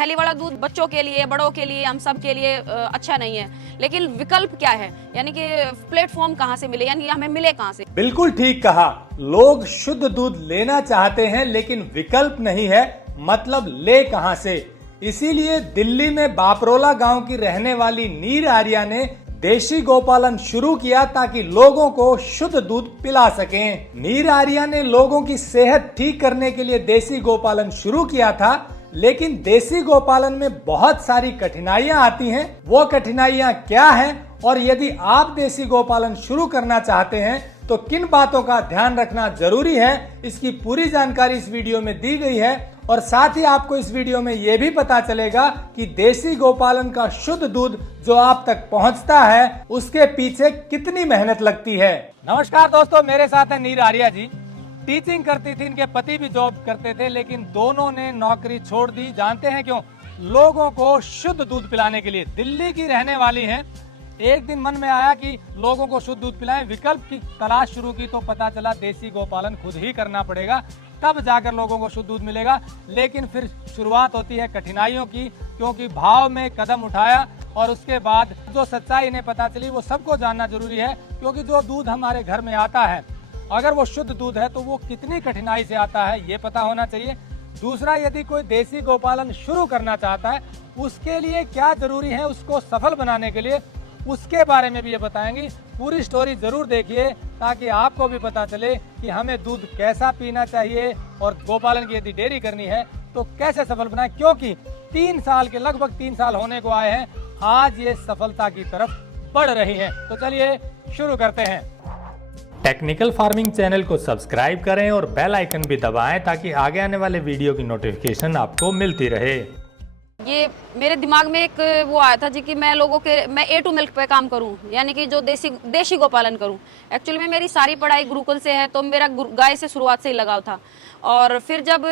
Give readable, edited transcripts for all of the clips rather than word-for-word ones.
थैली वाला दूध बच्चों के लिए, बड़ों के लिए, हम सब के लिए अच्छा नहीं है, लेकिन विकल्प क्या है, यानी कि प्लेटफॉर्म कहाँ से मिले, यानी हमें मिले कहाँ से। बिल्कुल ठीक कहा। लोग शुद्ध दूध लेना चाहते हैं लेकिन विकल्प नहीं है, मतलब ले कहां से। इसीलिए दिल्ली में बापरोला गांव की रहने वाली नीर आर्या ने देशी गौपालन शुरू किया ताकि लोगों को शुद्ध दूध पिला सकें। नीर आर्या ने लोगों की सेहत ठीक करने के लिए देशी गौपालन शुरू किया था, लेकिन देशी गौपालन में बहुत सारी कठिनाइयां आती हैं। वो कठिनाइयां क्या हैं और यदि आप देशी गौपालन शुरू करना चाहते हैं तो किन बातों का ध्यान रखना जरूरी है, इसकी पूरी जानकारी इस वीडियो में दी गई है। और साथ ही आपको इस वीडियो में यह भी पता चलेगा कि देशी गौपालन का शुद्ध दूध जो आप तक पहुंचता है उसके पीछे कितनी मेहनत लगती है। नमस्कार दोस्तों, मेरे साथ है नीर आर्या जी। टीचिंग करती थी, इनके पति भी जॉब करते थे, लेकिन दोनों ने नौकरी छोड़ दी। जानते हैं क्यों? लोगों को शुद्ध दूध पिलाने के लिए। दिल्ली की रहने वाली हैं। एक दिन मन में आया कि लोगों को शुद्ध दूध पिलाएं, विकल्प की तलाश शुरू की तो पता चला देशी गौपालन खुद ही करना पड़ेगा, तब जाकर लोगों को शुद्ध दूध मिलेगा। लेकिन फिर शुरुआत होती है कठिनाइयों की, क्योंकि भाव में कदम उठाया और उसके बाद जो सच्चाई इन्हें पता चली वो सबको जानना जरूरी है। क्योंकि जो दूध हमारे घर में आता है, अगर वो शुद्ध दूध है तो वो कितनी कठिनाई से आता है ये पता होना चाहिए। दूसरा, यदि कोई देशी गौपालन शुरू करना चाहता है उसके लिए क्या जरूरी है, उसको सफल बनाने के लिए, उसके बारे में भी ये बताएंगी। पूरी स्टोरी जरूर देखिए ताकि आपको भी पता चले कि हमें दूध कैसा पीना चाहिए और गौपालन की यदि डेयरी करनी है तो कैसे सफल बनाएं। क्योंकि 3 साल के, लगभग 3 साल होने को आए हैं, आज ये सफलता की तरफ बढ़ रही हैं। तो चलिए शुरू करते हैं। टेक्निकल फार्मिंग चैनल को सब्सक्राइब करें और बेल आइकन भी दबाएं ताकि आगे आने वाले वीडियो की नोटिफिकेशन आपको मिलती रहे। ये मेरे दिमाग में एक वो आया था जी कि मैं A2 मिल्क पे काम करूं, यानी कि जो देशी गौपालन करूं। एक्चुअली में मेरी सारी पढ़ाई गुरुकुल से है, तो मेरा गाय से शुरुआत से ही लगाव था। और फिर जब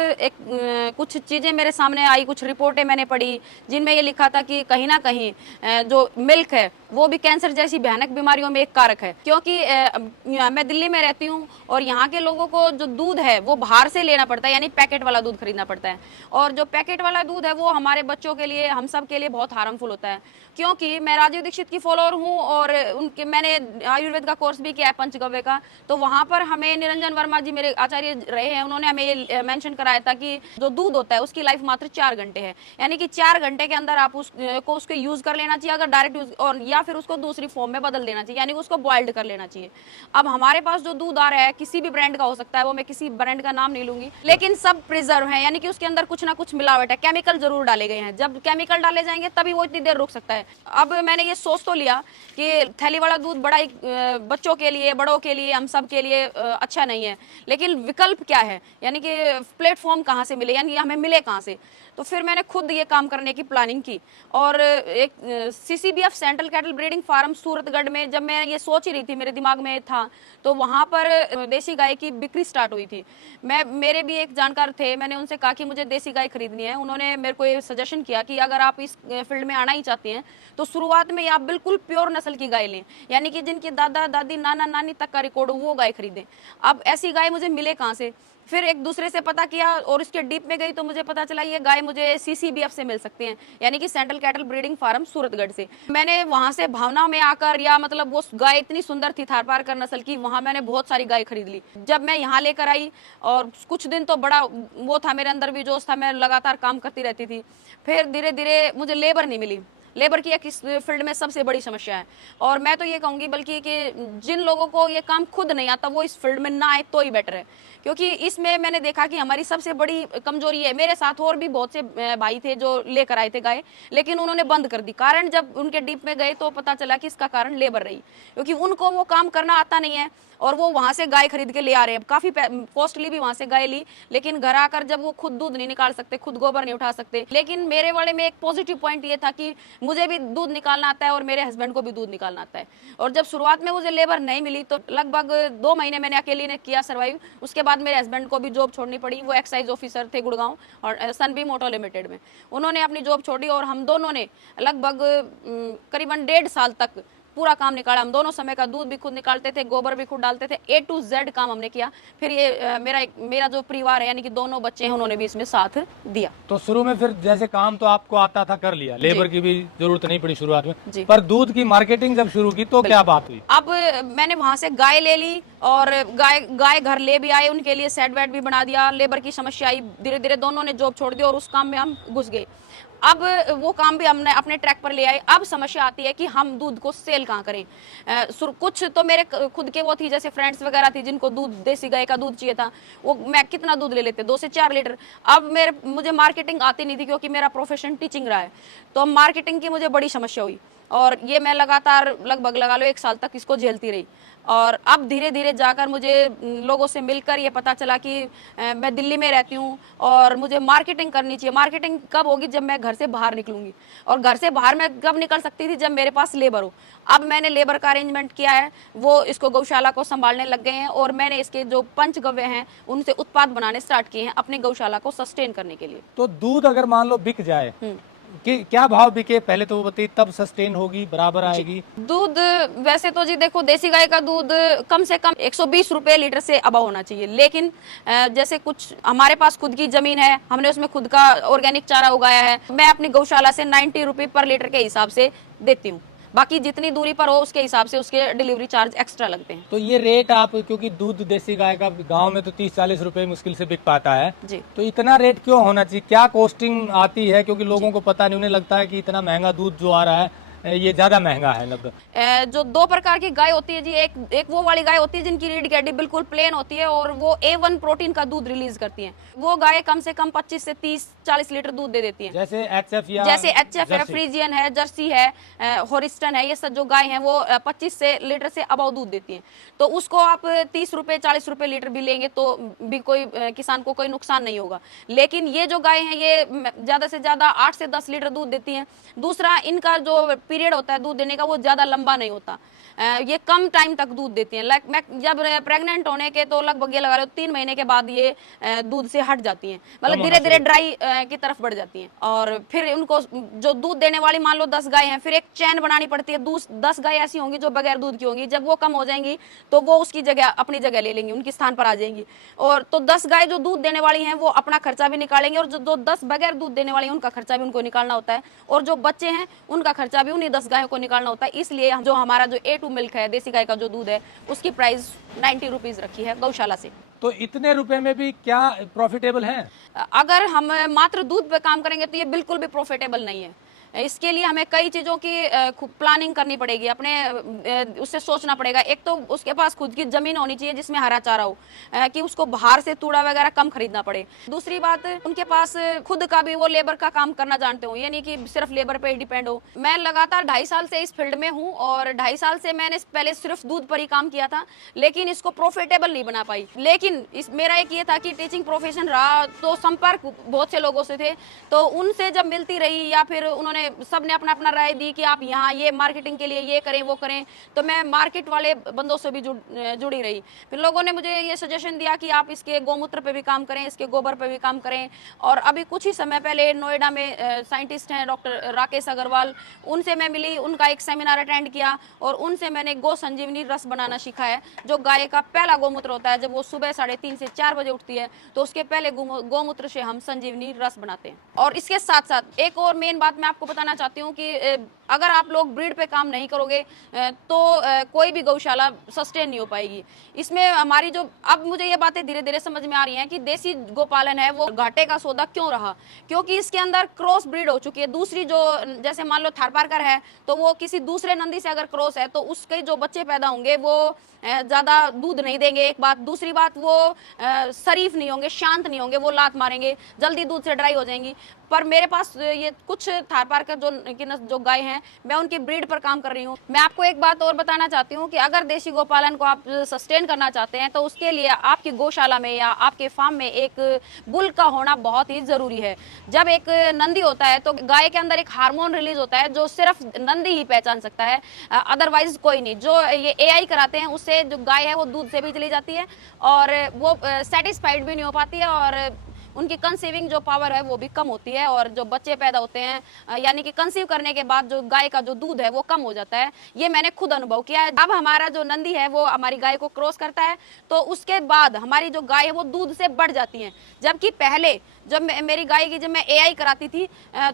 कुछ चीज़ें मेरे सामने आई, कुछ रिपोर्टें मैंने पढ़ी जिनमें ये लिखा था कि कहीं ना कहीं जो मिल्क है वो भी कैंसर जैसी भयानक बीमारियों में एक कारक है। क्योंकि मैं दिल्ली में रहती हूँ और यहाँ के लोगों को जो दूध है वो बाहर से लेना पड़ता है, यानी पैकेट वाला दूध खरीदना पड़ता है। और जो पैकेट वाला दूध है वो हमारे बच्चों के लिए, हम सब के लिए बहुत हार्मफुल होता है। क्योंकि मैं राजीव दीक्षित की फॉलोअर हूँ और मैंने आयुर्वेद का कोर्स भी किया है, पंचगव्य का। तो वहाँ पर हमें निरंजन वर्मा जी मेरे आचार्य रहे हैं, उन्होंने हमें ये मेंशन कराया था कि जो दूध होता है उसकी लाइफ मात्र 4 घंटे है, यानी कि 4 घंटे के अंदर आप उसको यूज कर लेना चाहिए, अगर डायरेक्ट यूज, और या फिर उसको दूसरी फॉर्म में बदल देना चाहिए, यानी उसको बॉइल्ड कर लेना चाहिए। अब हमारे पास जो दूध आ रहा है किसी भी ब्रांड का हो सकता है, वो मैं किसी ब्रांड का नाम नहीं लूंगी, लेकिन सब प्रिजर्व है, यानी कि उसके अंदर कुछ ना कुछ मिलावट है, केमिकल जरूर डाले गए हैं। जब केमिकल डाले जाएंगे तभी वो इतनी देर रुक सकता है। अब मैंने ये सोच तो लिया कि थैली वाला दूध बड़ा बच्चों के लिए, बड़ों के लिए, हम सब के लिए अच्छा नहीं है, लेकिन विकल्प क्या है, यानी कि प्लेटफॉर्म कहाँ से मिले, यानी हमें मिले कहाँ से। तो फिर मैंने खुद ये काम करने की प्लानिंग की और एक CCBF central cattle breeding farm Suratgarh में, जब मैं ये सोच ही रही थी, मेरे दिमाग में था, तो वहाँ पर देसी गाय की बिक्री स्टार्ट हुई थी। मेरे भी एक जानकार थे, मैंने उनसे कहा कि मुझे देसी गाय खरीदनी है। उन्होंने मेरे को ये सजेशन किया कि अगर आप इस फील्ड में आना ही चाहती हैं तो शुरुआत में आप बिल्कुल प्योर नस्ल की गाय लें, यानी कि जिनकी दादा दादी नाना नानी तक का रिकॉर्ड हो, वो गाय खरीदें। अब ऐसी गाय मुझे मिले कहाँ से? फिर एक दूसरे से पता किया और इसके डीप में गई तो मुझे पता चला ये गाय मुझे CCBF से मिल सकती हैं, यानी कि central cattle breeding farm Suratgarh से। मैंने वहां से भावना में आकर, या मतलब वो गाय इतनी सुंदर थी थारपारकर नस्ल की, वहां मैंने बहुत सारी गाय खरीद ली। जब मैं यहाँ लेकर आई और कुछ दिन तो बड़ा वो था, मेरे अंदर भी जोश था, मैं लगातार काम करती रहती थी। फिर धीरे धीरे मुझे लेबर नहीं मिली। लेबर की एक इस फील्ड में सबसे बड़ी समस्या है। और मैं तो ये कहूँगी बल्कि कि जिन लोगों को ये काम खुद नहीं आता वो इस फील्ड में ना आए तो ही बेटर है, क्योंकि इसमें मैंने देखा कि हमारी सबसे बड़ी कमजोरी है। मेरे साथ और भी बहुत से भाई थे जो लेकर आए थे गाय, लेकिन उन्होंने बंद कर दी। कारण जब उनके डीप में गए तो पता चला कि इसका कारण लेबर रही, क्योंकि उनको वो काम करना आता नहीं है और वो वहां से गाय खरीद के ले आ रहे हैं। काफी कॉस्टली भी वहां से गाय ली, लेकिन घर आकर जब वो खुद दूध नहीं निकाल सकते, खुद गोबर नहीं उठा सकते। लेकिन मेरे वाले में एक पॉजिटिव पॉइंट ये था कि मुझे भी दूध निकालना आता है और मेरे हस्बैंड को भी दूध निकालना आता है। और जब शुरुआत में मुझे लेबर नहीं मिली तो लगभग 2 महीने मैंने अकेली ने किया सर्वाइव। उसके बाद मेरे हस्बैंड को भी जॉब छोड़नी पड़ी। वो एक्साइज ऑफिसर थे गुड़गांव और सनबीम ऑटो लिमिटेड में। उन्होंने अपनी जॉब छोड़ी और हम दोनों ने लगभग करीबन 1.5 साल तक पूरा काम निकाला। हम दोनों समय का दूध भी खुद निकालते थे, गोबर भी खुद डालते थे, A to Z काम हमने किया। फिर ये मेरा जो परिवार है यानी कि दोनों बच्चे हैं, उन्होंने भी इसमें साथ दिया। तो शुरू में फिर जैसे काम तो आपको आता था, कर लिया, लेबर की भी जरूरत नहीं पड़ी शुरुआत में, जी। पर दूध की मार्केटिंग जब शुरू की तो क्या बात हुई? अब मैंने वहां से गाय ले ली और गाय घर ले भी आए, उनके लिए सेट वेट भी बना दिया। लेबर की समस्या आई, धीरे धीरे दोनों ने जॉब छोड़ दी और उस काम में हम घुस गए। अब वो काम भी हमने अपने ट्रैक पर ले आए। अब समस्या आती है कि हम दूध को सेल कहाँ करें। कुछ तो मेरे खुद के वो थी, जैसे फ्रेंड्स वगैरह थी जिनको दूध, देसी गाय का दूध चाहिए था, वो मैं कितना दूध ले लेते, 2 से 4 लीटर। अब मुझे मार्केटिंग आती नहीं थी क्योंकि मेरा प्रोफेशन टीचिंग रहा है, तो मार्केटिंग की मुझे बड़ी समस्या हुई और ये मैं लगातार लगभग लगा लो 1 साल तक इसको झेलती रही। और अब धीरे धीरे जाकर मुझे लोगों से मिलकर ये पता चला कि मैं दिल्ली में रहती हूँ और मुझे मार्केटिंग करनी चाहिए। मार्केटिंग कब होगी? जब मैं घर से बाहर निकलूंगी, और घर से बाहर मैं कब निकल सकती थी? जब मेरे पास लेबर हो। अब मैंने लेबर का अरेंजमेंट किया है, वो इसको गौशाला को संभालने लग गए हैं और मैंने इसके जो पंचगव्य हैं उनसे उत्पाद बनाने स्टार्ट किए हैं अपने गौशाला को सस्टेन करने के लिए। तो दूध अगर मान लो बिक जाए कि क्या भाव बिके, पहले तो वो बताइए, तब सस्टेन होगी, बराबर आएगी? दूध वैसे तो जी देखो, देसी गाय का दूध कम से कम 120 रुपए लीटर से अबव होना चाहिए, लेकिन जैसे कुछ हमारे पास खुद की जमीन है, हमने उसमें खुद का ऑर्गेनिक चारा उगाया है, मैं अपनी गौशाला से 90 रुपए पर लीटर के हिसाब से देती हूँ। बाकी जितनी दूरी पर हो उसके हिसाब से उसके डिलीवरी चार्ज एक्स्ट्रा लगते हैं। तो ये रेट आप, क्योंकि दूध देसी गाय का गांव में तो 30-40 रुपए मुश्किल से बिक पाता है जी, तो इतना रेट क्यों होना चाहिए? क्या कॉस्टिंग आती है? क्योंकि लोगों को पता नहीं, उन्हें लगता है कि इतना महंगा दूध जो आ रहा है ये ज्यादा महंगा है लगभग। जो 2 प्रकार की गाय होती है जी, एक वो वाली गाय होती है जिनकी रीढ़ की हड्डी बिल्कुल प्लेन होती है और वो A1 प्रोटीन का दूध रिलीज करती हैं। वो गाय कम से कम 25 से 30-40 लीटर दूध दे देती हैं। जैसे HF है, फ्रीजियन है, जर्सी है, हॉरिस्टन है, ये सब जो गाय हैं वो 25 से लीटर से अबव दूध देती हैं। तो उसको आप 30 रुपए 40 रुपए लीटर भी लेंगे तो भी कोई किसान को कोई नुकसान नहीं होगा। लेकिन ये जो गाय हैं ये ज्यादा से ज्यादा 8 से 10 लीटर दूध देती हैं। दूसरा, इनका जो पीरियड होता है दूध देने का वो ज्यादा लंबा नहीं होता, ये कम टाइम तक दूध देती हैं। लाइक मैं जब प्रेग्नेंट होने के तो लगभग ये लगा लो 3 महीने के बाद ये दूध से हट जाती हैं, मतलब धीरे धीरे ड्राई की तरफ बढ़ जाती हैं। और फिर उनको जो दूध देने वाली मान लो 10 गाय हैं, फिर एक चैन बनानी पड़ती है। 10 गाय ऐसी होंगी जो बगैर दूध की होंगी, जब वो कम हो जाएंगी तो वो उसकी जगह अपनी जगह ले लेंगी, उनकी स्थान पर आ जाएंगी। और तो 10 गाय जो दूध देने वाली हैं वो अपना खर्चा भी निकालेंगे और जो 10 बगैर दूध देने वाली हैं उनका खर्चा भी उनको निकालना होता है, और जो बच्चे हैं उनका खर्चा भी उन्हीं 10 गायों को निकालना होता है। इसलिए जो हमारा जो A2 मिल्क है, देसी गाय का जो दूध है, उसकी प्राइस 90 रुपीज रखी है गौशाला से। तो इतने रुपए में भी क्या प्रॉफिटेबल है? अगर हम मात्र दूध पे काम करेंगे तो ये बिल्कुल भी प्रॉफिटेबल नहीं है। इसके लिए हमें कई चीज़ों की प्लानिंग करनी पड़ेगी, अपने उससे सोचना पड़ेगा। एक तो उसके पास खुद की ज़मीन होनी चाहिए जिसमें हरा चारा हो, कि उसको बाहर से तूड़ा वगैरह कम खरीदना पड़े। दूसरी बात, उनके पास खुद का भी वो लेबर का काम करना जानते हो, ये नहीं कि सिर्फ लेबर पे ही डिपेंड हो। मैं लगातार 2.5 साल से इस फील्ड में हूँ और 2.5 साल से मैंने पहले सिर्फ दूध पर ही काम किया था, लेकिन इसको प्रॉफिटेबल नहीं बना पाई। लेकिन मेरा एक ये था कि टीचिंग प्रोफेशन रहा तो संपर्क बहुत से लोगों से थे, तो उनसे जब मिलती रही या फिर उन्होंने सबने अपना अपना राय दी कि आप यहाँ ये मार्केटिंग के लिए ये करें वो करें, तो मैं मार्केट वाले बंदों से भी जुड़ी रही। फिर लोगों ने मुझे ये सजेशन दिया कि आप इसके गोमूत्र पे भी काम करें, इसके गोबर पे भी काम करें। और अभी कुछ ही समय पहले नोएडा में साइंटिस्ट हैं डॉक्टर राकेश अग्रवाल, उनसे मैं मिली, उनका एक सेमिनार अटेंड किया और उनसे मैंने गो संजीवनी रस बनाना सीखा है, जो गाय का पहला गोमूत्र होता है। जब वो सुबह 3:30 से 4 बजे उठती है तो उसके पहले गोमूत्र से हम संजीवनी रस बनाते हैं। और इसके साथ साथ एक और मेन बात मैं आपको बताना चाहती हूँ कि अगर आप लोग ब्रीड पे काम नहीं करोगे तो कोई भी गौशाला सस्टेन नहीं हो पाएगी। इसमें हमारी जो, अब मुझे ये बातें धीरे धीरे समझ में आ रही हैं कि देसी गोपालन है वो घाटे का सौदा क्यों रहा, क्योंकि इसके अंदर क्रॉस ब्रीड हो चुकी है। दूसरी जो, जैसे मान लो थारपारकर है तो वो किसी दूसरे नंदी से अगर क्रॉस है तो उसके जो बच्चे पैदा होंगे वो ज़्यादा दूध नहीं देंगे, एक बात। दूसरी बात, वो शरीफ नहीं होंगे, शांत नहीं होंगे, वो लात मारेंगे, जल्दी दूध से ड्राई हो जाएंगी। पर मेरे पास ये कुछ थारपारकर जो गाय हैं, मैं उनकी ब्रीड पर काम कर रही हूँ। मैं आपको एक बात और बताना चाहती हूँ कि अगर देशी गोपालन को आप सस्टेन करना चाहते हैं तो उसके लिए आपकी गौशाला में या आपके फार्म में एक बुल का होना बहुत ही जरूरी है। जब एक नंदी होता है तो गाय के अंदर एक हार्मोन रिलीज होता है जो सिर्फ नंदी ही पहचान सकता है, अदरवाइज कोई नहीं। जो ये AI कराते हैं उससे जो गाय है वो दूध से भी चली जाती है और वो सेटिस्फाइड भी नहीं हो पाती है और उनकी कंसीविंग जो पावर है वो भी कम होती है, और जो बच्चे पैदा होते हैं यानी कि कंसीव करने के बाद जो गाय का जो दूध है वो कम हो जाता है। ये मैंने खुद अनुभव किया है। अब हमारा जो नंदी है वो हमारी गाय को क्रॉस करता है तो उसके बाद हमारी जो गाय है वो दूध से बढ़ जाती है, जबकि पहले जब मेरी गाय की जब मैं एआई कराती थी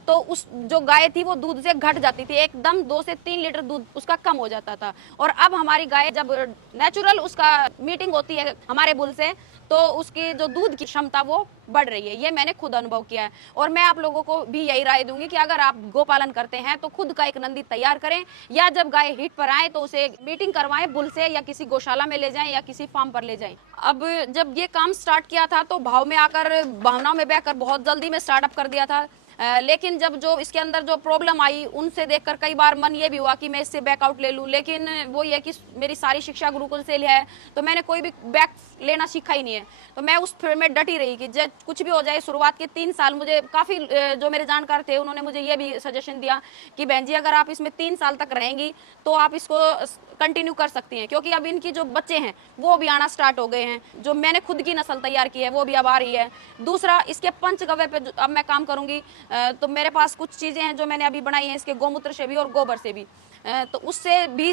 तो उस जो गाय थी वो दूध से घट जाती थी, एकदम 2 से 3 लीटर दूध उसका कम हो जाता था। और अब हमारी गाय जब नेचुरल उसका मीटिंग होती है हमारे बुल से तो उसकी जो दूध की क्षमता वो बढ़ रही है। ये मैंने खुद अनुभव किया है, और मैं आप लोगों को भी यही राय दूंगी कि अगर आप गोपालन करते हैं तो खुद का एक नंदी तैयार करें, या जब गाय हिट पर आए तो उसे मीटिंग करवाएं बुल से, या किसी गौशाला में ले जाएं या किसी फार्म पर ले जाएं। अब जब ये काम स्टार्ट किया था तो भाव में आकर भावनाओं में बहकर बहुत जल्दी में स्टार्टअप कर दिया था, लेकिन जब जो इसके अंदर जो प्रॉब्लम आई उनसे देखकर कई बार मन ये भी हुआ कि मैं इससे बैकआउट ले लूं, लेकिन वो ये कि मेरी सारी शिक्षा गुरुकुल से है तो मैंने कोई भी बैक लेना सीखा ही नहीं है, तो मैं उस फील्ड में डटी रही कि जब कुछ भी हो जाए। शुरुआत के 3 साल मुझे काफ़ी जो मेरे जानकार थे उन्होंने मुझे ये भी सजेशन दिया कि बहन जी अगर आप इसमें 3 साल तक रहेंगी तो आप इसको कंटिन्यू कर सकती हैं, क्योंकि अब इनकी जो बच्चे हैं वो भी आना स्टार्ट हो गए हैं, जो मैंने खुद की नस्ल तैयार की है वो भी अब आ रही है। दूसरा, इसके पंचगव्य पे अब मैं काम करूंगी, तो मेरे पास कुछ चीज़ें हैं जो मैंने अभी बनाई हैं इसके गोमूत्र से भी और गोबर से भी, तो उससे भी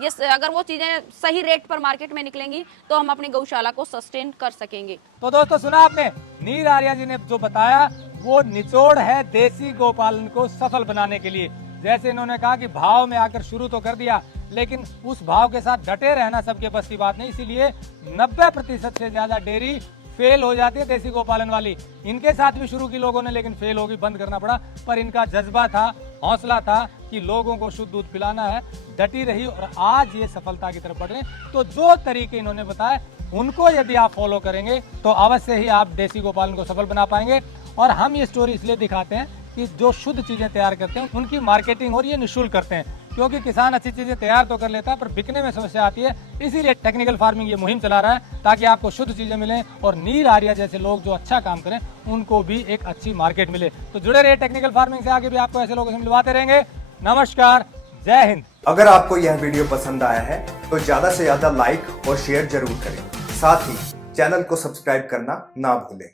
ये अगर वो चीज़ें सही रेट पर मार्केट में निकलेंगी तो हम अपनी गौशाला को सस्टेन कर सकेंगे। तो दोस्तों सुना आपने, नीर आर्या जी ने जो बताया वो निचोड़ है देसी गौपालन को सफल बनाने के लिए। जैसे इन्होंने कहा कि भाव में आकर शुरू तो कर दिया, लेकिन उस भाव के साथ डटे रहना सबके बस की बात नहीं, इसीलिए 90% से ज्यादा डेयरी फेल हो जाती है देसी गौपालन वाली। इनके साथ भी शुरू की लोगों ने, लेकिन फेल होगी, बंद करना पड़ा। पर इनका जज्बा था, हौसला था कि लोगों को शुद्ध दूध पिलाना है, डटी रही और आज ये सफलता की तरफ बढ़ रहे हैं। तो जो तरीके इन्होंने बताए उनको यदि आप फॉलो करेंगे तो अवश्य ही आप देसी गौपालन को सफल बना पाएंगे। और हम ये स्टोरी इसलिए दिखाते हैं कि जो शुद्ध चीजें तैयार करते हैं उनकी मार्केटिंग और ये निःशुल्क करते हैं, क्योंकि किसान अच्छी चीजें तैयार तो कर लेता है पर बिकने में समस्या आती है। इसीलिए टेक्निकल फार्मिंग ये मुहिम चला रहा है ताकि आपको शुद्ध चीजें मिलें और नीर आर्या जैसे लोग जो अच्छा काम करें उनको भी एक अच्छी मार्केट मिले। तो जुड़े रहिए टेक्निकल फार्मिंग से, आगे भी आपको ऐसे लोगों से मिलवाते रहेंगे। नमस्कार, जय हिंद। अगर आपको यह वीडियो पसंद आया है तो ज्यादा से ज्यादा लाइक और शेयर जरूर करें, साथ ही चैनल को सब्सक्राइब करना ना भूलें।